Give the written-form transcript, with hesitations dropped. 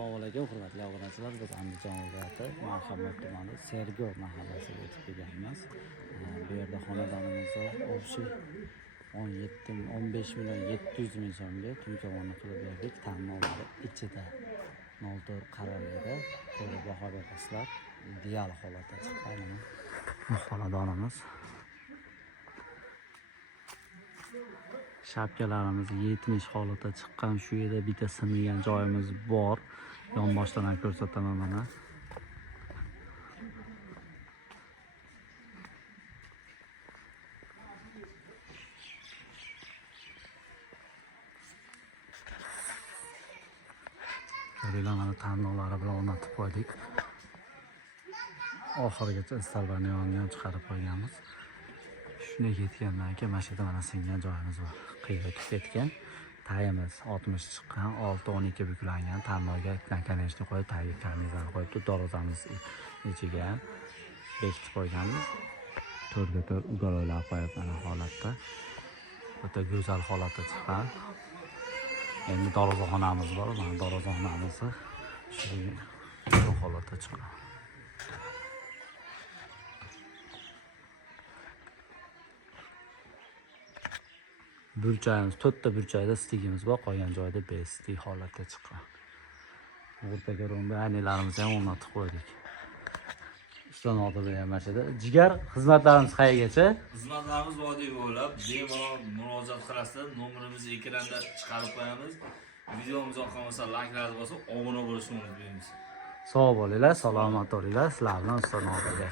Assalomu alaykum hurmatli obunachilar. Biz Andijon viloyati Marhamat tumani Sergov mahallasiga yetib kelganmiz. Bu yerda xonadonimizni o'sha 15 million 700 ming so'mga tunkavonni qilib berdik. Tanlovlari ichida noto'g'ri qarorlarda ko'rib baho berasizlar. Ideal holatda chiqqan bu xonadonimiz. Shapkalarimiz 70 holatda chiqqan. Shu yerda bitta singan joyimiz bor. Yonboshdan ham ko'rsataman mana. Ko'ringlar, mana tanlovlari bilan o'rnatib qo'ydik. Oxirigacha istalbarni yonidan chiqarib qo'yganmiz. Shunday ketgandan keyin mana shu yerda mana singan joyimiz bor. Qiyiqib ketgan. Tayimiz 60 chiqqan, 6-12 buklangan. Tanlovga nakonechni qo'yib, tagiga kamizani qo'yib, darvozamiz ichiga bekitib qo'yganmiz. 4 ugaroylar qo'yib mana holatda. O'ta go'zal holatda chiqqan. Endi darvozaxonamiz bor. Mana darvozaxonamizni shu holatda chiqqan. Burchayimiz 4 ta burchayda stigimiz bor, qolgan joyda bestik holatda chiqqan. O'rtaga rombaanilarimizni ham o'rnatib qo'ydik. Usta Nodirda ham mashada. Jigar, xizmatlarimiz qayergacha? Xizmatlarimiz vodiy bo'ylab bemalol murojaat qilasizlar. Nomerimizni ekranda chiqarib qo'yamiz. Videomiz yoqqan bo'lsa layklarni bosib, obuna bo'lishingizni unutmaymiz. Sog' bo'linglar, salomat bo'linglar. Sizlar bilan Usta Nodirda.